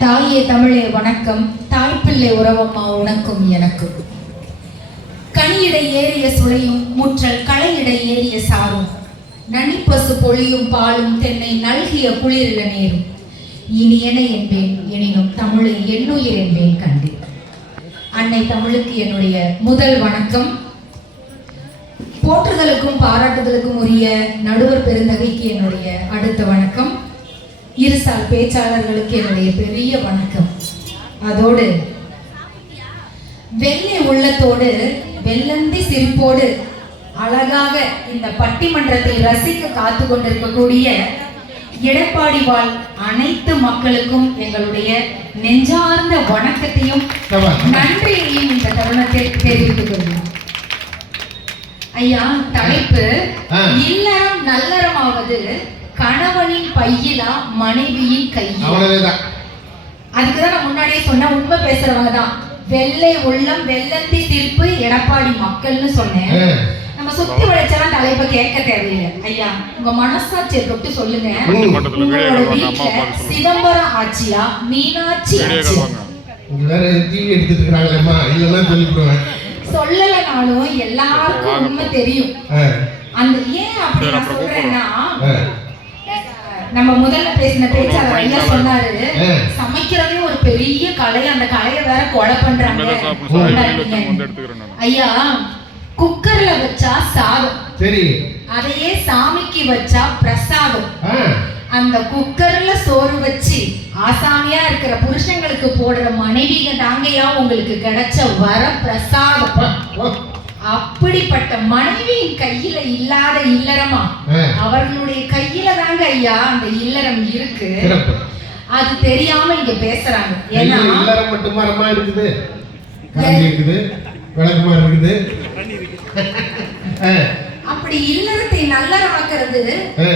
தாயே தமிழே வணக்கம், தாய்ப்பிள்ளை உறவம்மா உனக்கும் எனக்கும். கனியிடை ஏறிய சுளையும் முற்றல் களையிடை ஏறிய சாரும், நனிப்பசு பொழியும் பாலும் தென்னை நல்கிய குளிரில நேரும். இனியன என்பேன் எனினும் தமிழை எண்ணுயிர் என்பேன் கண்டு. அன்னை தமிழுக்கு என்னுடைய முதல் வணக்கம். போற்றுதலுக்கும் பாராட்டுதலுக்கும் உரிய நடுவர் பெருந்தகைக்கு என்னுடைய அடுத்த வணக்கம். இருசால் பேச்சாளர்களுக்கு என்னுடைய பெரிய வணக்கம். அதோடு வெள்ளை உள்ளத்தோடு வெள்ளந்தி சிரிப்போடு அழகாக இந்த பட்டிமன்றத்தை ரசிக்க காத்து கொண்டிருக்கக்கூடிய எடப்பாடி வாழ் அனைத்து மக்களுக்கும் எங்களுடைய நெஞ்சார்ந்த வணக்கத்தையும் நன்றியையும் இந்த தருணத்தில் தெரிவித்துக் கொள்கிறோம். ஐயா, தலைப்பு இல்லறம் நல்லறமாவது கணவனின் பையிலா மனைவியின் கையிலா. அதுக்குதான் நான் முன்னாடியே சொன்ன, உண்மை பேசுறவங்க தான். வெள்ளை உள்ளம் வெள்ளந்தி சிரிப்பு எடப்பாடி மக்கள்னு சொன்னேன். நம்ம சுத்தி வளைச்செல்லாம் தலைப்பை கேட்க தேவையில்லை. ஐயா, உங்க மனசாட்சியை தொட்டு சொல்லுங்க, உங்களோட வீட்டுல சிதம்பரம் ஆட்சியா மீனாட்சி ஆட்சியா? சொல்லலனாலும் எல்லாருக்கும் உண்மை தெரியும். அந்த ஏன் அப்படி நான் சொல்றேன்னா, நம்ம முதல்ல பேசின பேச்சாளர் ஐயா சொன்னாரு, சமைக்கிறதே ஒரு பெரிய கலை, அந்த கலையை வேற கொலை பண்றாங்க. ஐயா, குக்கர்ல வச்சா சாதம், அதையே சாமிக்கு வச்சா பிரசாதம். அந்த குக்கர்ல சோறு வச்சு ஆசாமியா இருக்கிற புருஷங்களுக்கு போடுற மனைவிங்க தாங்கையா உங்களுக்கு கிடைச்ச வர பிரசாதம். அப்படிப்பட்ட மனைவியின் கையில இல்லாத இல்லறமா? அவர்களுடைய கையில தாங்க ஐயா அந்த இல்லறம் இருக்கு. அது தெரியாம இங்க பேசுறாங்க. ஏன்னா இல்லறம் மட்டுமா இருக்குது, அப்படி இல்லறத்தை நல்லறமாக்குறது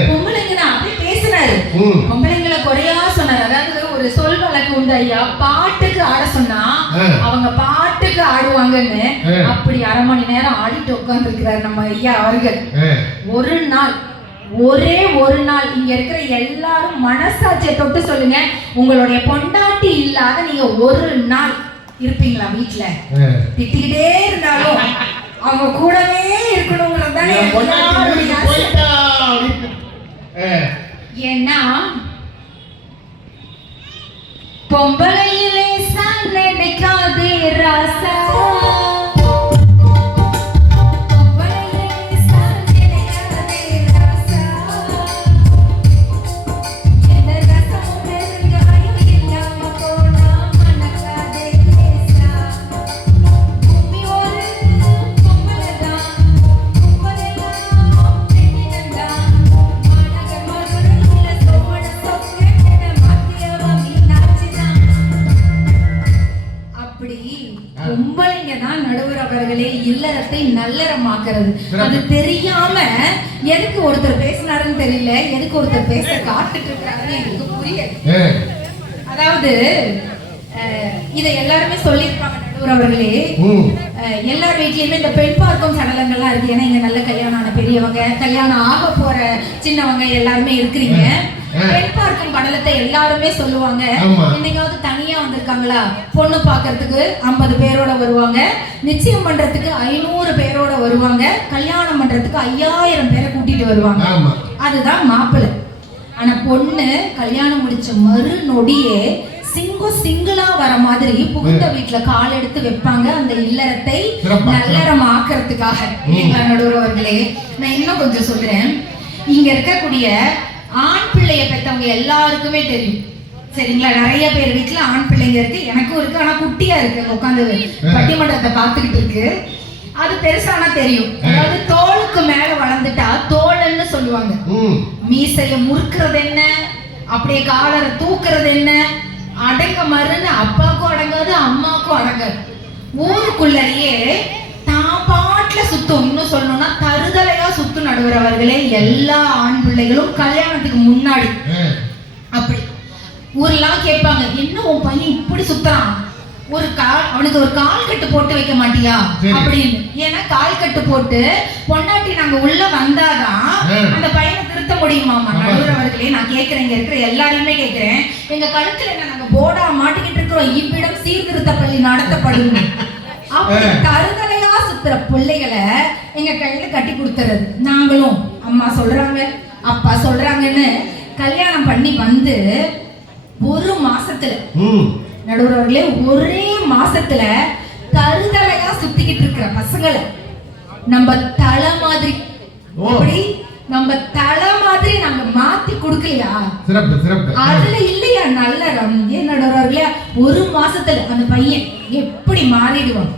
பொம்பளைங்க தான். அப்படி பேசுறாரு, பொம்பளைங்களை குறையா சொன்னாரு. அதாவது ஒரு சொல் வழக்கு உண்டு ஐயா, பாட்டுக்கு ஆட சொன்னா அவங்க பாட்டுக்கு ஆடுவாங்கன்னு. அப்படி அரை மணி நேரம் ஆடிட்டு உட்கார்ந்து இருக்கிறாரு நம்ம ஐயா அவர்கள். ஒரு நாள், ஒரே ஒரு நாள் இங்க இருக்கிற எல்லாரும் மனசாட்சியை தொட்டு சொல்லுங்க, உங்களுடைய பொண்டாட்டி இல்லாத நீங்க ஒரு நாள் இருப்பீங்களா வீட்டுல? திட்டிக்கிட்டே இருந்தாலும் அவங்க கூடவே இருக்கணுங்கிறது தானே. ஏன்னா பொம்பளையிலே நினைக்காதே ராசா, பொம்பளைங்க தான் நடுவர் அவர்களே இல்லறத்தை நல்லறமாக்குறது. அது தெரியாம எதுக்கு ஒருத்தர் பேசினாருன்னு தெரியல, எதுக்கு ஒருத்தர் பேச காத்துட்டு இருக்காருன்னு எனக்கு புரியல. அதாவது இதை எல்லாருமே சொல்லியிருப்பாங்க நடுவர் அவர்களே. எல்லார் வீட்லயுமே இந்த பெண் பார்க்கும் சடலங்கள்லாம் இருக்கு. ஏன்னா இங்க நல்ல கல்யாணம் ஆன பெரியவங்க, கல்யாணம் ஆக போற சின்னவங்க எல்லாருமே இருக்கிறீங்க. பெண் பார்க்கும் படலத்தை எல்லாருமே சொல்லுவாங்க. என்னைக்காவது தனியா வந்திருக்காங்களா? பொண்ணு பாக்குறதுக்கு 50 பேரோட வருவாங்க, நிச்சயம் பண்றதுக்கு 500 பேரோட வருவாங்க, கல்யாணம் பண்றதுக்கு 5000 பேரை கூட்டிட்டு வருவாங்க. அதுதான் மாப்பிள்ளை. ஆனா பொண்ணு கல்யாணம் முடிச்ச மறு நொடியே சிங்கிளா வர மாதிரி புகுந்த வீட்டுல கால் எடுத்து வைப்பாங்க, அந்த இல்லறத்தை நல்லறம் ஆக்கிறதுக்காக. நடுவர் அவர்களே, நான் இன்னும் கொஞ்சம் சொல்றேன். இங்க இருக்கக்கூடிய ஆண் பிள்ளைய பெற்றவங்க எல்லாருக்குமே தெரியும், சரிங்களா? நிறைய பேர் வீட்டுல ஆண் பிள்ளைங்க இருக்கு, எனக்கும் இருக்கு. ஆனா குட்டியா இருக்கு, உட்காந்து பட்டிமன்றத்தை பார்த்துக்கிட்டு இருக்கு. அது பெருசானா தெரியும். அதாவது தோளுக்கு மேல வளர்ந்துட்டா தோழன்னு சொல்லுவாங்க. மீசைய முறுக்கிறது என்ன, அப்படியே காலரை தூக்குறது என்ன, அடங்க மருன்னு அப்பாவுக்கும் அடங்காது அம்மாவுக்கும் அடங்காது. ஊருக்குள்ளேயே தான் பாட்டுல சுத்தும். இன்னும் சொல்லணும்னா தருதலையா சுத்து நடுவர் அவர்களே எல்லா ஆண் பிள்ளைகளும் கல்யாணத்துக்கு முன்னாடி. அப்படி ஊர்லாம் கேட்பாங்க, என்ன உன் பையன் இப்படி சுத்துறான், ஒரு அவனுக்கு ஒரு கால் கட்டு போட்டு வைக்க மாட்டியா அப்படின்னு. ஏன்னா கால் கட்டு போட்டு பொண்டாட்டி நாங்க உள்ள வந்தாதான் அந்த பையனை திருத்த முடியுமாமா நடுவர் அவர்களே, நான் கேட்கிறேன், இங்க இருக்கிற எல்லாரையுமே கேட்கிறேன், எங்க கழுத்துல என்ன நாங்க போர்டா மாட்டிக்கிட்டு இருக்கிறோம், இவ்விடம் சீர்திருத்த பள்ளி நடத்தப்படும் அப்படி தருதலையா சுத்துற பிள்ளைகளை எங்க கையில கட்டி கொடுத்துறது. நாங்களும் அம்மா சொல்றாங்க அப்பா சொல்றாங்கன்னு கல்யாணம் பண்ணி வந்து ஒரு மாசத்துல நடுவர் அவர்களே, ஒரே மாசத்துல தருதலையா சுத்திக்கிட்டு இருக்கிற பசங்களை நம்ம தலை மாதிரி நம்ம தலை மாதிரி நாங்க மாத்தி கொடுக்கலையா? சிறப்பு சிறப்பு. அதுல இல்லையா நல்ல நடுவர்களே, ஒரு மாசத்துல அந்த பையன் எப்படி மாறிடுவான்.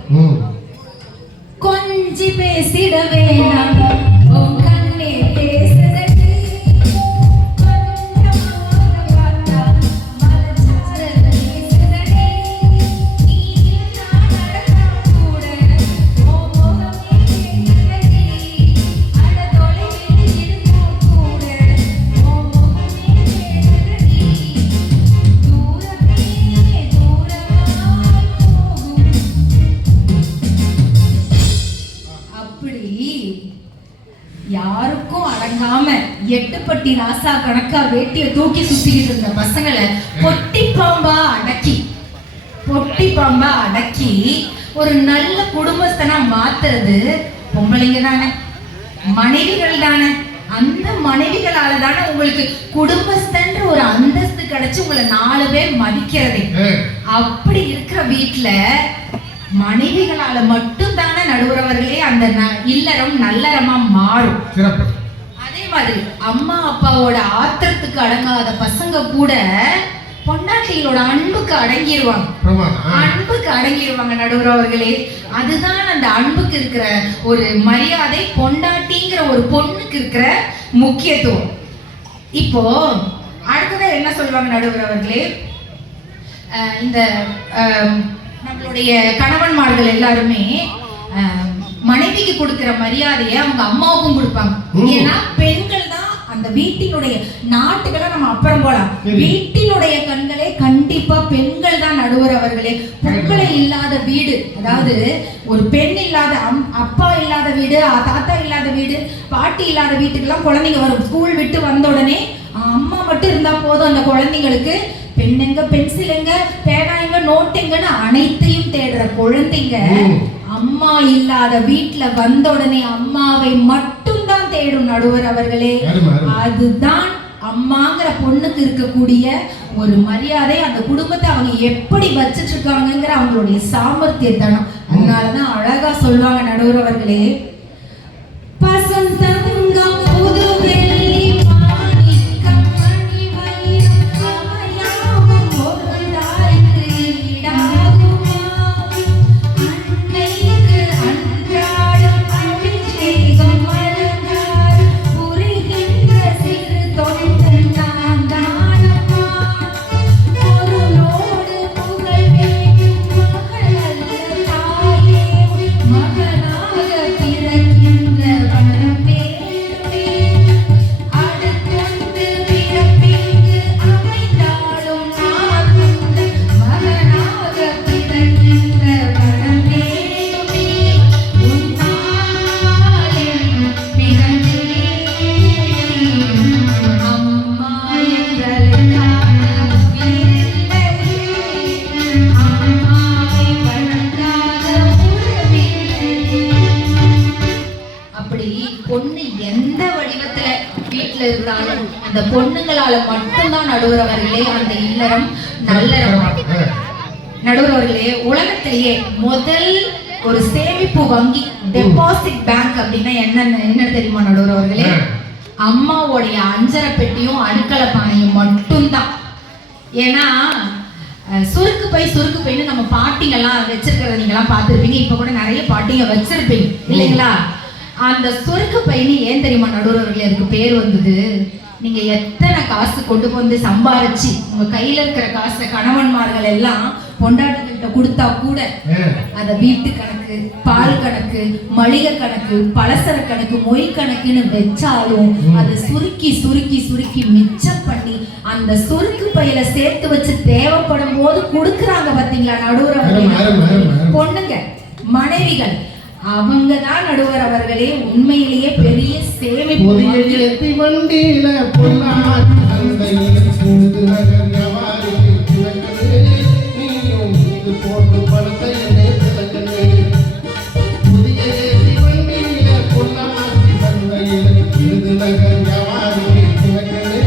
கொஞ்சி பேசிட வேணாம் யாருக்கும் அடங்காம எட்டுப்பட்டி ராசா கணக்கா வேட்டிய தூக்கி சுத்திக்கிட்டு இருந்த பசங்களை பொட்டி பாம்பா அடக்கி ஒரு நல்ல குடும்பஸ்தனா மாத்துறது பொம்பளைங்க தானே, மனைவிகள் தானே. அந்த மனைவிகளால தானே உங்களுக்கு குடும்பஸ்தன்ற ஒரு அந்தஸ்து கிடைச்சு உங்களை 4 பேர் மதிக்கிறதே. அப்படி இருக்கிற வீட்டுல மனைவிகளால மட்டும் தானே நடுவுறவர்களே அந்த இல்லறம் நல்லறமா மாறும். அதே மாதிரி அம்மா அப்பாவோட ஆத்திரத்துக்கு அடங்காத பசங்க கூட பொண்டாட்டிகளோட அன்புக்கு அடங்கிடுவாங்க நடுவுறவர்களே. அதுதான் அந்த அன்புக்கு இருக்கிற ஒரு மரியாதை, பொண்டாட்டிங்கிற ஒரு பொண்ணுக்கு இருக்கிற முக்கியத்துவம். இப்போ அடுத்ததான் என்ன சொல்லுவாங்க நடுவுறவர்களே, இந்த நம்மளுடைய கணவன்மார்கள் எல்லாருமே மனைவிக்கு கொடுக்கிற மரியாதையை அவங்க அம்மாவுக்கும் கொடுப்பாங்க. ஏன்னா பெண்கள் தான் அந்த வீட்டினுடைய நாட்டுகளை நம்ம அப்புறம் போலாம், வீட்டினுடைய கண்களே கண்டிப்பா பெண்கள் தான் நடுவர் அவர்களே. பொண்களை இல்லாத வீடு, அதாவது ஒரு பெண் இல்லாத அப்பா இல்லாத வீடு, தாத்தா இல்லாத வீடு, பாட்டி இல்லாத வீட்டுக்கெல்லாம் குழந்தைங்க வரும். ஸ்கூல் விட்டு வந்த உடனே அம்மா மட்டும் இருந்தா போதும் அந்த குழந்தைங்களுக்கு. பெண்ணெங்க, பென்சில் எங்க, பேனா எங்க, நோட் எங்கன்னு அனைத்தையும் தேடுற குழந்தைங்க அம்மா இல்லாத வீட்டுல வந்த உடனே அம்மாவை மட்டும் தான் தேடும் நடுவர் அவர்களே. அதுதான் அம்மாங்கிற பொண்ணுக்கு இருக்கக்கூடிய ஒரு மரியாதை. அந்த குடும்பத்தை அவங்க எப்படி வச்சிட்டு இருக்காங்கிற அவங்களுடைய சாமர்த்தியத்தனம். அதனாலதான் அழகா சொல்லுவாங்க நடுவர் அவர்களே, பசந்தங்கம் புது அந்த பொண்ணுங்களால மட்டும்தான் நடுவுறவர்களே அந்த இல்லறம் நல்லறமா. நடுவுறவர்களே, உலகத்திலேயே முதல் ஒரு சேமிப்பு வங்கி, டெபாசிட் பேங்க் அப்படின்னா என்ன தெரியுமா நடுவுறவர்களே? அம்மாவோடைய அஞ்சரை பெட்டியும் அடுக்களை பானையும் மட்டும்தான். ஏன்னா சுருக்கு பைன்னு நம்ம பாட்டிங்கெல்லாம் வச்சிருக்கிறத நீங்கெல்லாம் பார்த்துருப்பீங்க. இப்ப கூட நிறைய பாட்டிங்க வச்சிருப்பீங்க இல்லைங்களா? அந்த சுருக்கு பைன்னு ஏன் தெரியுமா நடுவுறவர்களே அதுக்கு பேர் வந்தது? நீங்க எத்தனை காசு கொண்டு வந்து சம்பாரிச்சு உங்க கையில இருக்கிற காசை கணவன்மார்கள் எல்லாம் பொண்டாட்டிகிட்ட கொடுத்தா கூட அத வீட்டு கணக்கு, பால் கணக்கு, மளிகை கணக்கு, பலசர கணக்கு, மொய் கணக்குன்னு வச்சாலும் அதை சுருக்கி சுருக்கி சுருக்கி மிச்சம் பண்ணி அந்த சுருக்கு பையில சேர்த்து வச்சு தேவைப்படும் போது கொடுக்குறாங்க. பாத்தீங்களா நடுவுறவங்க பொண்ணுங்க, மனைவிகள் அவங்கதான் நடுவர் அவர்களே உண்மையிலேயே பெரிய சேமிப்பு. வண்டியில பொல்லாச்சி சந்தையில் சிந்து நகர் வியாபாரிகள் கிழக்கனே, நீயும் இது போட்டு பணத்தை என்னே கிழக்கனே. புதிய வண்டியில பொல்லாச்சி சந்தையில் சிந்து நகர் வியாபாரிகள் கிழக்கனே,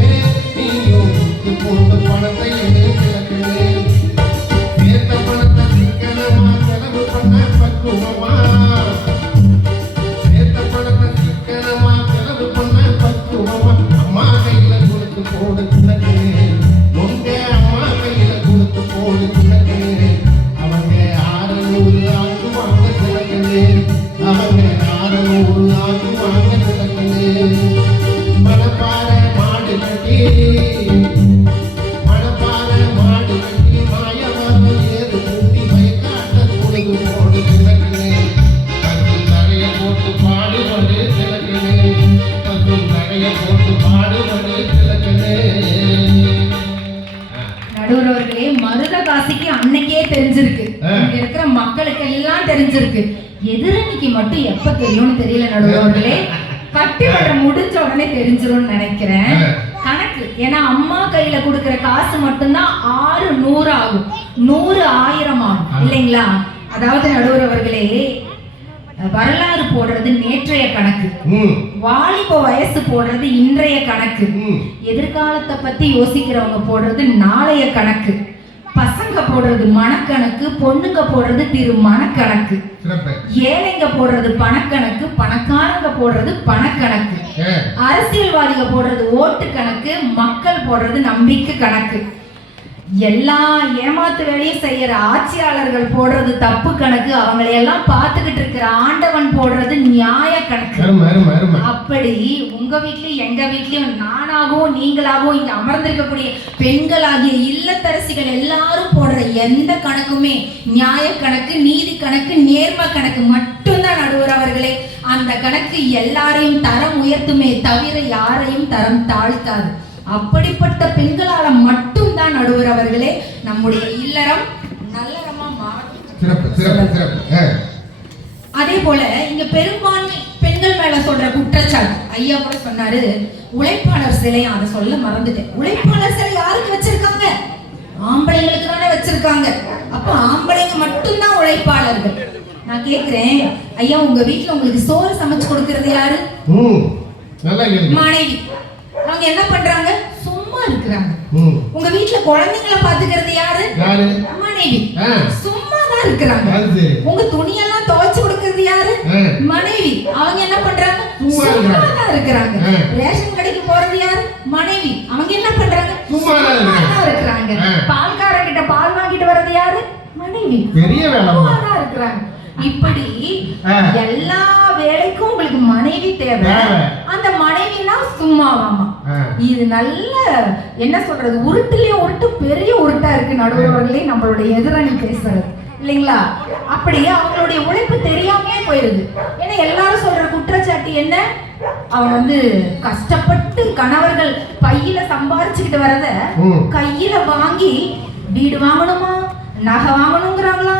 நீயும் இது போட்டு பணத்தை என்னே கிழக்கனே. சேர்த்த பணத்தை சிக்கனமா செலவு பண்ண பக்குவமா, சேர்த்த பணத்தை சிக்கனமா செலவு பண்ண பக்குவமா. அம்மா கையில கொடுத்து போடு கிழக்கனே, உங்க அம்மா கையில கொடுத்து போடு கிழக்கனே. அவங்க 600 ஆக்குவாங்க கிழக்கனே, அவங்க 600 ஆக்குவாங்க கிழக்கனே. மணப்பாறை மாடு கட்டி, மணப்பாறை மாடு கட்டி மாயவாக ஏறு கூட்டி வயக்காட்ட பொழுது போடு கிழக்கனே. கண்ணில் நகைய போட்டு பாடுவது கிழக்கனே, கண்ணில் நகைய போட்டு பாடுவது கிழக்கனே. நடுவர் அவர்களே மருதகாசிக்கு அன்னைக்கே தெரிஞ்சிருக்கு, இங்க இருக்கிற மக்களுக்கு எல்லாம் தெரிஞ்சிருக்கு. எதிரணிக்கு மட்டும் எப்ப தெரியும்னு தெரியல நடுவர் அவர்களே. கட்டி வர முடிஞ்ச உடனே தெரிஞ்சிரும்னு நினைக்கிறேன். கணக்கு ஏன்னா அம்மா கையில கொடுக்கிற காசு மட்டும்தான் 600 ஆகும், 100 1000 ஆகும் இல்லைங்களா? அதாவது நடுவர் அவர்களே வரலாறு போடுறது நேற்றைய கணக்கு, வாலிப வயசு போடுறது இன்றைய கணக்கு, எதிர்காலத்தை பத்தி யோசிக்கிறவங்க போடுறது நாளைய கணக்கு, பசங்க போடுறது மனக்கணக்கு, பொண்ணுங்க போடுறது மனக்கணக்கு, ஏழைங்க போடுறது பணக்கணக்கு, பணக்காரங்க போடுறது பணக்கணக்கு, அரசியல்வாதிக போடுறது ஓட்டு கணக்கு, மக்கள் போடுறது நம்பிக்கை கணக்கு, எல்லா ஏமாத்து வேலையும் செய்யற ஆட்சியாளர்கள் போடுறது தப்பு கணக்கு, அவங்களையெல்லாம் பார்த்துக்கிட்டு இருக்கிற ஆண்டவன் போடுறது நியாய கணக்கு. அப்படி உங்க வீட்லயும் எங்க வீட்லயும் நானாகவும் நீங்களாகவும் இங்க அமர்ந்திருக்கக்கூடிய பெண்களாகிய இல்லத்தரசிகள் எல்லாரும் போடுற எந்த கணக்குமே நியாய கணக்கு, நீதி கணக்கு, நேர்ம கணக்கு மட்டும்தான் நடுவர் அவர்களே. அந்த கணக்கு எல்லாரையும் தரம் உயர்த்துமே தவிர யாரையும் தரம் தாழ்த்தாது. அப்படிப்பட்ட பெண்களால மட்டும்தான் நடுவர் அவர்களே நம்முடைய இல்லறம் நல்லறமா மாறும். அதே போல இங்க பெரும்பான்மை பெண்கள் மேல சொல்ற குற்றச்சாட்டு, ஐயா கூட சொன்னாரு உழைப்பாளர் சிலையா, அதை சொல்ல மறந்துட்டேன். உழைப்பாளர் சிலை யாருக்கு வச்சிருக்காங்க? ஆம்பளைங்களுக்கு தானே வச்சிருக்காங்க. அப்ப ஆம்பளைங்க மட்டும்தான் உழைப்பாளர்கள். நான் கேக்குறேன் ஐயா, உங்க வீட்டுல உங்களுக்கு சோறு சமைச்சு கொடுக்கறது யாரு? மனைவி. அவங்க என்ன பண்றாங்க? சும்மா இருக்கிறாங்க. உங்க வீட்டுல குழந்தைங்களை பாத்துக்கிறது யாரு? மனைவி. சும்மா தான் இருக்கிறாங்க. உங்க துணியெல்லாம் துவைச்சு கொடுக்கறது யாரு? மனைவி. அவங்க என்ன பண்றாங்க? சும்மா தான் இருக்கிறாங்க. ரேஷன் கடைக்கு போறது யாரு? மனைவி. அவங்க என்ன பண்றாங்க? சும்மா தான் இருக்கிறாங்க. பால்காரங்கிட்ட பால் வாங்கிட்டு வர்றது யாரு? மனைவி. பெரிய வேலை தான் இருக்கிறாங்க. இப்படி எல்லா வேலைக்கும் உங்களுக்கு மனைவி தேவை. அந்த மனைவினா சும்மாவாமா. இது நல்ல என்ன சொல்றது, உருட்டுலயே உருட்டு பெரிய உருட்டா இருக்கு நடுவர்களே நம்மளுடைய எதிரணி பேசுறது இல்லைங்களா? அப்படியே அவங்களுடைய உழைப்பு தெரியாமே போயிருது. ஏன்னா எல்லாரும் சொல்ற குற்றச்சாட்டு என்ன, அவங்க கஷ்டப்பட்டு கணவர்கள் பையில சம்பாரிச்சுக்கிட்டு வரத கையில வாங்கி வீடு வாங்கணுமா, நகை வாங்கணுங்கிறாங்களா,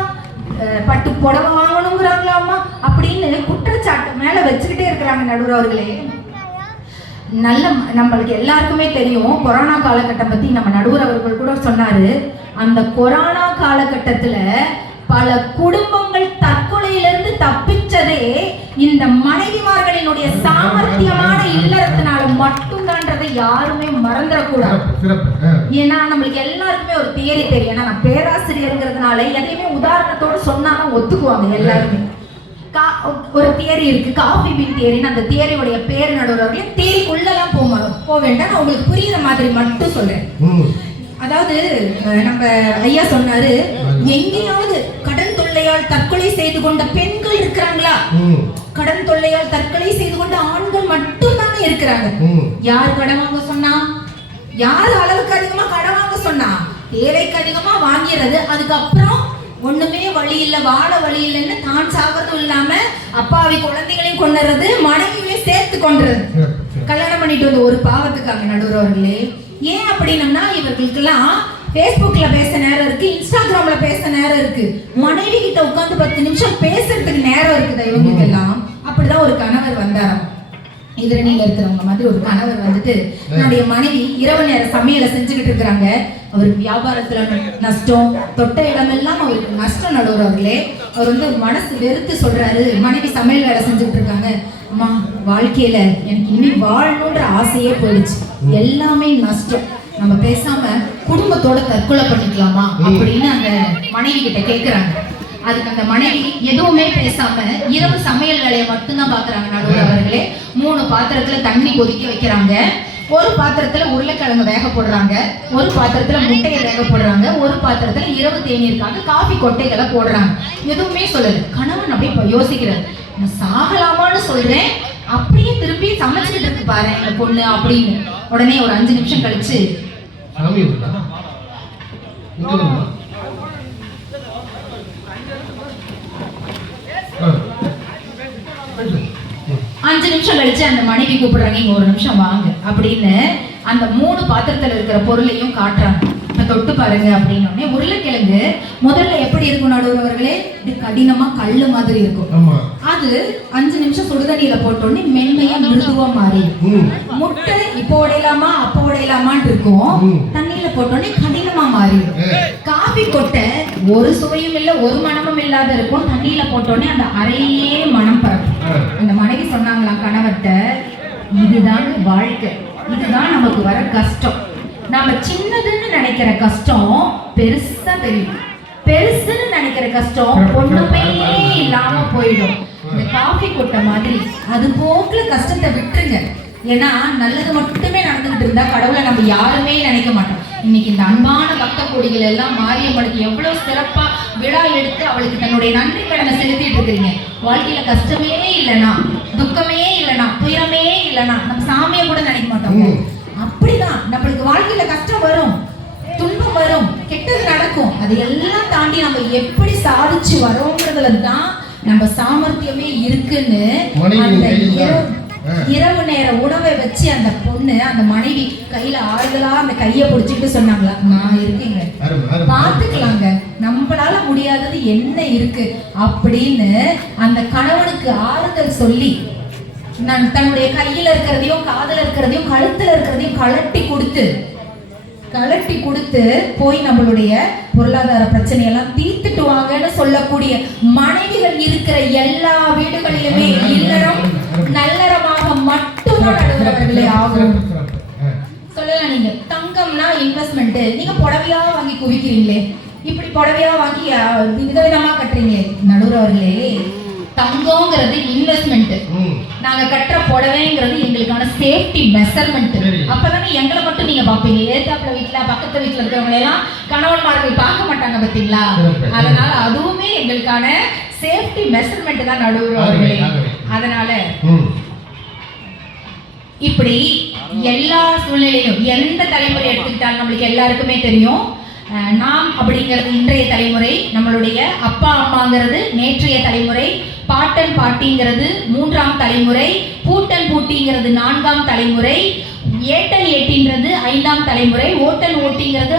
பட்டு புடவை வாங்கணுங்கிறாங்களாமா அப்படின்னு குற்றச்சாட்டு மேல வச்சுக்கிட்டே இருக்கிறாங்க நடுவர் அவர்களே. நல்ல நம்மளுக்கு எல்லாருக்குமே தெரியும் கொரோனா காலகட்டம் பத்தி நம்ம நடுவர் அவர்கள் கூட சொன்னாரு. அந்த கொரோனா காலகட்டத்துல பல குடும்பங்கள் தற்கொலையிலிருந்து தப்பிச்சதே இந்த மனைவிமார்களினுடைய சாமர்த்தியமான இல்லறத்தினால மட்டும்தான்றதை யாருமே மறந்துடக்கூடாது. ஏன்னா நம்மளுக்கு எல்லாருக்குமே ஒரு தியரி தெரியும். ஏன்னா நான் பேராசிரியர்ங்கிறதுனால எதையுமே உதாரணத்தோடு சொன்னாலும் ஒத்துக்குவாங்க எல்லாருமே. ஒரு தியரி இருக்கு, காஃபி பீன் தியரின்னு. அந்த தியரியோடைய பேர் நடுவர்களே தியரிக்குள்ளெல்லாம் போக வேண்டாம், நான் உங்களுக்கு புரியுற மாதிரி மட்டும் சொல்றேன். அதாவது நம்ம ஐயா சொன்னாரு, எங்கேயாவது கடன் தொல்லையால் தற்கொலை செய்து கொண்ட பெண்கள் இருக்கிறாங்களா? கடன் தொல்லையால் தற்கொலை செய்து கொண்ட ஆண்கள் மட்டும் தானே இருக்கிறாங்க. யார் கடன் வாங்க சொன்னா? யார் அளவுக்கு அதிகமா கடன் வாங்க சொன்னா? தேவைக்கு அதிகமா வாங்கிறது, அதுக்கப்புறம் ஒண்ணுமே வழி இல்ல, வாழ வழி இல்லைன்னு தான் சாகிறதும் இல்லாம அப்பாவி குழந்தைகளையும் கொண்டுறது, மனைவியையும் சேர்த்து கொண்டுறது. கல்யாணம் பண்ணிட்டு வந்து ஒரு பாவத்துக்காக நடுவர்களே. ஏன் அப்படின்னா இவர்களுக்கெல்லாம் Facebookல பேச நேரம் இருக்கு, இன்ஸ்டாகிராம்ல பேச நேரம் இருக்கு. மனைவி கிட்ட உட்கார்ந்து 10 நிமிஷம் பேசுறதுக்கு நேரம் இருக்குது இவங்களுக்கு எல்லாம். அப்படிதான் ஒரு கணவர் வந்தாராம். எதிரணியில இருக்கிறவங்க மாதிரி ஒரு கணவர் வந்துட்டு, என்னுடைய மனைவி இரவு நேர சமையலை செஞ்சுக்கிட்டு இருக்கிறாங்க. அவருக்கு வியாபாரத்துல நஷ்டம், தொட்ட இடமெல்லாம் அவருக்கு நஷ்டம் நடுவர் அவர்களே. அவர் வந்து மனசு வெறுத்து சொல்றாரு, மனைவி சமையல் வேலை செஞ்சுட்டு இருக்காங்க. அம்மா, வாழ்க்கையில எனக்கு இனி வாழணுன்ற ஆசையே போயிடுச்சு, எல்லாமே நஷ்டம், நம்ம பேசாம குடும்பத்தோட தற்கொலை பண்ணிக்கலாமா அப்படின்னு அந்த மனைவி கிட்ட கேக்குறாங்க. அதுக்கு அந்த மனைவி எதுவுமே பேசாம இரவு சமையல் வேலையை மட்டும்தான் பாக்குறாங்க நடுவர் அவர்களே. 3 பாத்திரத்துல தண்ணி கொதிக்க வைக்கிறாங்க. ஒரு பாத்திரத்துல உருளைக்கிழங்கு வேக போடுறாங்க, ஒரு பாத்திரத்துல முட்டையை வேக போடுறாங்க, ஒரு பாத்திரத்துல இரவு தேநீருக்காக காபி கொட்டைகளை போடுறாங்க. எதுவுமே சொல்லல. கணவன் அப்படியே யோசிக்கிறார், நான் சாகலாமான்னு சொல்றேன், அப்படியே திருப்பி சமைச்சுட்டு இருக்கு பாரு இந்த பொண்ணு அப்படின்னு. உடனே ஒரு 5 நிமிஷம் கழிச்சு, 5 நிமிஷம் கழிச்சு அந்த மனைவி கூப்பிடுறாங்க, இங்க 1 நிமிஷம் வாங்க அப்படின்னு. அந்த 3 பாத்திரத்துல இருக்கிற பொருளையும் காட்டுறாங்க. தொட்டு பாருங்க அப்படின்னு. உருளைக்கிழங்கு முதல்ல எப்படி இருக்கும் நடுவர் அவர்களே? கடினமா கல்லு மாதிரி இருக்கும். அது 5 நிமிஷம் சுடுதண்ணியில போட்டோடனே மென்மையா மிருதுவா மாறி, முட்டை இப்போ உடையலாமா அப்போ உடையலாமான்னு இருக்கும், தண்ணியில போட்டோடனே கடினமா மாறி. காபி கொட்டை ஒரு சுவையும் இல்ல ஒரு மனமும் இல்லாத இருக்கும், தண்ணியில போட்டோடனே அந்த அறையே மனம் பறக்கும். அந்த மனைவி சொன்னாங்களாம் கணவர்கிட்ட, இதுதான் வாழ்க்கை, இதுதான் நமக்கு வர கஷ்டம். நாம சின்னதுன்னு நினைக்கிற கஷ்டம் பெருசா தெரியும், பெருசுன்னு நினைக்கிற கஷ்டம் ஒண்ணுமே இல்லாம போயிடும். இந்த காஃபி கொட்டை மாதிரி அது போக்குல கஷ்டத்தை விட்டுருங்க. ஏன்னா நல்லது மட்டுமே நடந்துகிட்டு இருந்தா கடவுளை நம்ம யாருமே நினைக்க மாட்டோம். இன்னைக்கு இந்த அன்பான பக்த கொடிகள் எல்லாம் மாரியம்மனுக்கு எவ்வளவு சிறப்பா விழா எடுத்து அவளுக்கு தன்னுடைய நன்றி கடனை செலுத்திட்டு இருக்கிறீங்க. வாழ்க்கையில கஷ்டமே இல்லைன்னா, துக்கமே இல்லைன்னா, துயரமே இல்லைன்னா நம்ம சாமியை கூட நினைக்க மாட்டோம். அப்படிதான் நம்மளுக்கு வாழ்க்கையில கஷ்டம் வரும், துன்பம் வரும், கெட்டது நடக்கும். அது எல்லாம் தாண்டி நம்ம எப்படி சாதிச்சு வரோங்கிறதுல தான் நம்ம சாமர்த்தியமே இருக்குன்னு அந்த இரவு நேர உணவை வச்சு அந்த பொண்ணு, அந்த மனைவி கையில ஆறுதலா அந்த கையை பிடிச்சிட்டு சொன்னாங்களா, நான் இருக்கேங்க, பாத்துக்கலாங்க, நம்மளால முடியாதது என்ன இருக்கு அப்படின்னு அந்த கணவனுக்கு ஆறுதல் சொல்லி, நான் தன்னுடைய கையில இருக்கிறதையும் காதல இருக்கிறதையும் கழுத்துல இருக்கிறதையும் கலட்டி கொடுத்து போய் நம்மளுடைய பொருளாதார பிரச்சனையெல்லாம் தீர்த்துட்டு வாங்கன்னு சொல்லக்கூடிய மனைவிகள் இருக்கிற எல்லா வீடுகளிலுமே இல்லறம் நல்லறமாக மட்டும்தான் நடுவர்களே ஆகும். சொல்லலாம், நீங்க தங்கம்னா இன்வெஸ்ட்மெண்ட், நீங்க புடவையா வாங்கி குவிக்கிறீங்களே, இப்படி புடவையா வாங்கி விதவிதமா கட்டுறீங்களே நடுவர்களே, தங்கம்ங்கிறது இன்வெஸ்ட்மெண்ட், நாங்க கட்டுற புடவைங்கிறது எங்களுக்கான சேஃப்டி மெஷர்மெண்ட். அப்பதானே எங்களை மட்டும் நீங்க பாப்பீங்க, ஏத்தாப்புல வீட்டுல பக்கத்து வீட்டுல இருக்கிறவங்க எல்லாம் கணவன்மார்கள் பார்க்க மாட்டாங்க பாத்தீங்களா. அதனால அதுவுமே எங்களுக்கான சேஃப்டி மெஷர்மெண்ட் தான் நடுவர்களே. அதனால இப்படி எல்லா சூழ்நிலையிலும் எந்த தலைமுறை எடுத்துக்கிட்டாலும் நம்மளுக்கு எல்லாருக்குமே தெரியும், நாம் அப்படிங்கிறது இன்றைய தலைமுறை, நம்மளுடைய அப்பா அம்மாங்கிறது நேற்றைய தலைமுறை, பாட்டன் பாட்டிங்கிறது 3ஆம் தலைமுறை, பூட்டன் பூட்டிங்கிறது 4ஆம் தலைமுறை, ஏட்டன் ஏட்டின்றது 5ஆம் தலைமுறை, ஓட்டன் ஓட்டிங்கிறது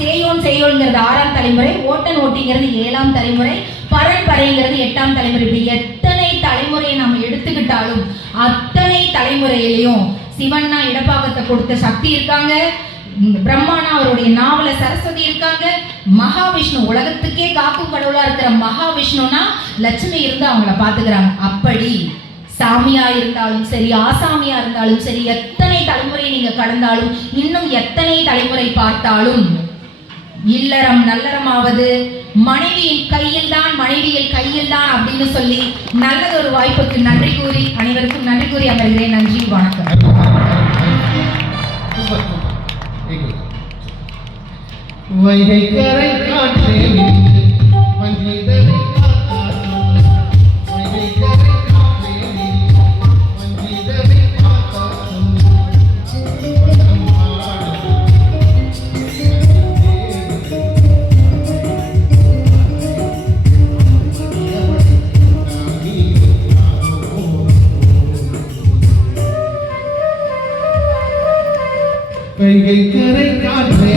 சேயோன் சேயோன்ங்கிறது 6ஆம் தலைமுறை, ஓட்டன் ஓட்டிங்கிறது 7ஆம் தலைமுறை, பரம்பரைங்கிறது 8ஆம் தலைமுறை. இப்படி எத்தனை தலைமுறையை நம்ம எடுத்துக்கிட்டாலும் அத்தனை தலைமுறையிலையும் சிவன்னா இடப்பாகத்தை கொடுத்த சக்தி இருக்காங்க, பிரம்மானா அவருடைய நாவல சரஸ்வதி இருக்காங்க, மகாவிஷ்ணு உலகத்துக்கே காக்கும் கடவுளா இருக்கிற மகாவிஷ்ணுனா லட்சுமி இருந்து அவங்கள பாத்துக்கிறாங்க. அப்படி சாமியா இருந்தாலும் சரி, ஆசாமியா இருந்தாலும் சரி, எத்தனை தலைமுறை நீங்க கடந்தாலும், இன்னும் எத்தனை தலைமுறை பார்த்தாலும் இல்லறம் நல்லறமாவது மனைவியின் கையில் தான், மனைவியில் கையில் தான் அப்படின்னு சொல்லி நல்லதொரு வாய்ப்புக்கு நன்றி கூறி அனைவருக்கும் நன்றி கூறி அமர்கிறேன். நன்றி, வணக்கம். வைகை கரை காற்றே வஞ்சிதனை காத்தாடும், வைகை கரை காற்றே வஞ்சிதனை காத்தாடும், வைகை கரை காற்றே